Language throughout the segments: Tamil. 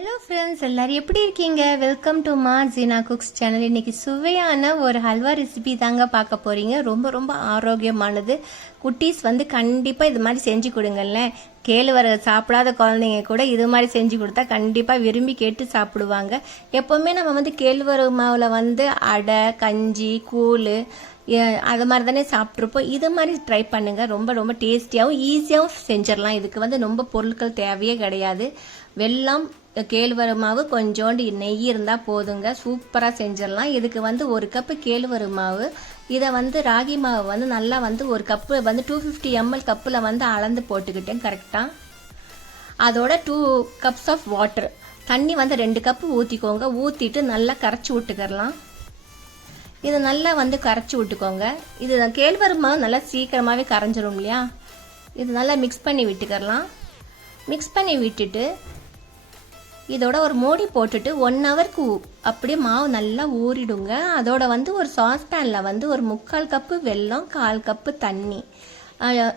ஹலோ ஃப்ரெண்ட்ஸ் எல்லோரும் எப்படி இருக்கீங்க? வெல்கம் டு மா ஜீனா குக்ஸ் சேனல் இன்னைக்கு சுவையான ஒரு ஹல்வா ரெசிபி தாங்க பார்க்க போகிறீங்க ரொம்ப ரொம்ப ஆரோக்கியமானது. குட்டீஸ் வந்து கண்டிப்பாக இது மாதிரி செஞ்சு கொடுங்களேன். கேழ்வரகு சாப்பிடாத குழந்தைங்க கூட இது மாதிரி செஞ்சு கொடுத்தா கண்டிப்பாக விரும்பி கேட்டு சாப்பிடுவாங்க. எப்போவுமே நம்ம வந்து கேழ்வரகு மாவில் வந்து அடை கஞ்சி கூழ் அது மாதிரி தானே சாப்பிட்ருப்போம் இது மாதிரி ட்ரை பண்ணுங்கள் ரொம்ப ரொம்ப டேஸ்டியாகவும் ஈஸியாகவும் செஞ்சிடலாம். இதுக்கு வந்து ரொம்ப பொருட்கள் தேவையே கிடையாது. வெள்ளம் கேழ்வரகு மாவு கொஞ்சோண்டு நெய் இருந்தால் போதுங்க. சூப்பராக செஞ்சிடலாம். இதுக்கு வந்து ஒரு கப்பு கேழ்வரகு மாவு. இதை வந்து ராகி மாவு வந்து நல்லா வந்து ஒரு கப்பு வந்து டூ ஃபிஃப்டி எம்எல் கப்பில் வந்து அளந்து போட்டுக்கிட்டேன். கரெக்டாக அதோட டூ கப்ஸ் ஆஃப் வாட்டர் தண்ணி வந்து ரெண்டு கப்பு ஊற்றிக்கோங்க ஊற்றிட்டு நல்லா கரைச்சி விட்டுக்கிறலாம் இதை நல்லா வந்து கரைச்சி விட்டுக்கோங்க. இது கேழ்வரகு மாவு நல்லா சீக்கிரமாகவே கரைஞ்சிரும் இல்லையா? இது நல்லா மிக்ஸ் பண்ணி விட்டுக்கறலாம். மிக்ஸ் பண்ணி விட்டுட்டு இதோட ஒரு மூடி போட்டுட்டு ஒன் ஹவருக்கு அப்படியே மாவு நல்லா ஊறிடுங்க. அதோட வந்து ஒரு சாஸ்பேனில் வந்து ஒரு முக்கால் கப்பு வெல்லம் கால் கப்பு தண்ணி.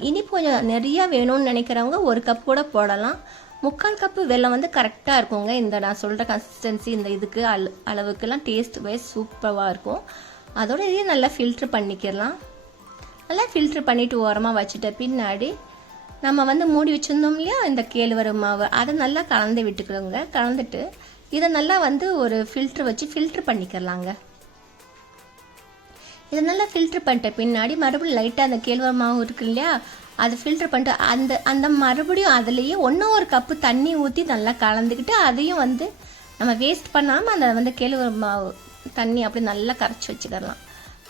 இனிப்பு கொஞ்சம் நிறையா வேணும்னு நினைக்கிறவங்க ஒரு கப் கூட போடலாம். முக்கால் கப்பு வெல்லம் வந்து கரெக்டாக இருக்குங்க. இந்த நான் சொல்கிற கன்சிஸ்டன்சி இந்த இதுக்கு அள அளவுக்குலாம் டேஸ்ட் வைஸ் சூப்பராக இருக்கும். அதோட இதையும் நல்லா ஃபில்ட்ரு பண்ணிக்கிறலாம் நல்லா ஃபில்ட்ரு பண்ணிவிட்டு ஓரமாக வச்சுட்ட பின்னாடி நம்ம வந்து மூடி வச்சிருந்தோம் இல்லையா இந்த கேழ்வரகு மாவு. அதை நல்லா கலந்து விட்டுக்கிறோங்க கலந்துட்டு இதை நல்லா வந்து ஒரு ஃபில்ட்ரு வச்சு ஃபில்ட்ரு பண்ணிக்கிறலாங்க இதை நல்லா ஃபில்ட்ரு பண்ணிட்ட பின்னாடி மறுபடியும் லைட்டாக அந்த கேழ்வரகு மாவு இருக்கு இல்லையா அதை ஃபில்ட்ரு பண்ணிட்டு அந்த அந்த மறுபடியும் அதுலேயே ஒன்றும் ஒரு கப்பு தண்ணி ஊற்றி நல்லா கலந்துக்கிட்டு அதையும் வந்து நம்ம வேஸ்ட் பண்ணாமல் அந்த வந்து கேழ்வரகு மாவு தண்ணி அப்படி நல்லா கரைச்சி வச்சுக்கிடலாம்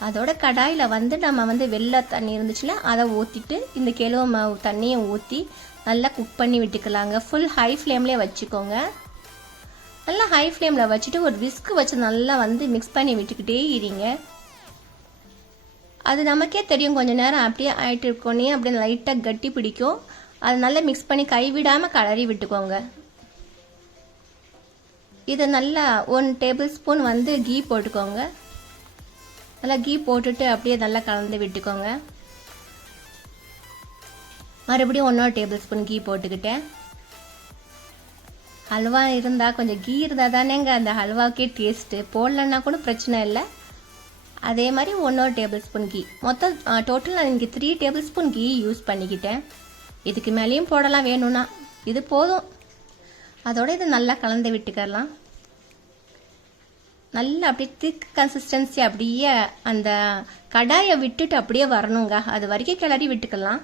அதோட கடாயில் வந்து நம்ம வந்து வெள்ளை தண்ணி இருந்துச்சுன்னா அதை ஊற்றிட்டு இந்த கேழ்வரகு மாவு தண்ணியை ஊற்றி நல்லா குக் பண்ணி விட்டுக்கலாங்க. ஃபுல் ஹை ஃப்ளேம்லேயே வச்சுக்கோங்க. நல்லா ஹை ஃப்ளேமில் வச்சுட்டு ஒரு விஸ்க் வச்சு நல்லா வந்து மிக்ஸ் பண்ணி விட்டுக்கிட்டே இருங்க. அது நமக்கே தெரியும் கொஞ்சம் நேரம் அப்படியே ஆயிட்டு இருக்கோனே அப்படியே லைட்டாக கட்டி பிடிக்கும். அதை நல்லா மிக்ஸ் பண்ணி கைவிடாமல் கலரி விட்டுக்கோங்க. இதை நல்லா ஒன் டேபிள் ஸ்பூன் வந்து கீ போட்டுக்கோங்க. நல்லா கீ போட்டுட்டு அப்படியே நல்லா கலந்து விட்டுக்கோங்க. மறுபடியும் ஒன்றொரு டேபிள் ஸ்பூன் கீ போட்டுக்கிட்டேன். ஹல்வா இருந்தால் கொஞ்சம் கீ இருந்தால் தானேங்க அந்த ஹல்வாக்கே டேஸ்ட்டு போடலன்னா கூட பிரச்சனை இல்லை. அதே மாதிரி ஒன்றொரு டேபிள் ஸ்பூன் கீ மொத்தம் டோட்டல் நான் இங்கே three tablespoon ghee use பண்ணிக்கிட்டேன். இதுக்கு மேலேயும் போடலாம் வேணும்னா. இது போதும். அதோட இது நல்லா கலந்து விட்டுக்கலாம். நல்லா அப்படியே திக் கன்சிஸ்டன்சி அப்படியே அந்த கடாயை விட்டுட்டு அப்படியே வரணுங்க. அது வரைக்கும் கிளறி விட்டுக்கலாம்.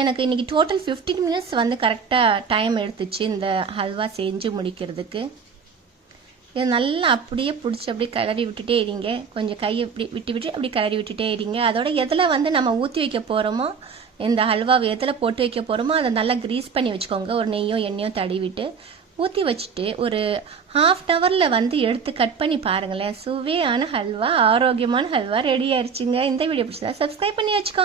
எனக்கு இன்றைக்கி டோட்டல் 15 மினிட்ஸ் வந்து கரெக்டாக டைம் எடுத்துச்சு இந்த ஹல்வா செஞ்சு முடிக்கிறதுக்கு. இதை நல்லா அப்படியே பிடிச்சி அப்படியே கிளறி விட்டுட்டே இருங்க. கொஞ்சம் கையை இப்படி விட்டு விட்டு அப்படி கிளறி விட்டுட்டே இருங்க. அதோட எதில் வந்து நம்ம ஊற்றி வைக்க போகிறோமோ இந்த ஹல்வாவை எதில் போட்டு வைக்க போகிறோமோ அதை நல்லா க்ரீஸ் பண்ணி வச்சுக்கோங்க. ஒரு நெய்யோ எண்ணெயோ தடவிட்டு ஊற்றி வச்சுட்டு ஒரு ஹாஃப் ஹவரில் வந்து எடுத்து கட் பண்ணி பாருங்களேன். சுவையான ஹல்வா ஆரோக்கியமான ஹல்வா ரெடி ஆயிடுச்சுங்க இந்த வீடியோ பிடிச்சதா சப்ஸ்கிரைப் பண்ணி வச்சுக்கோங்க.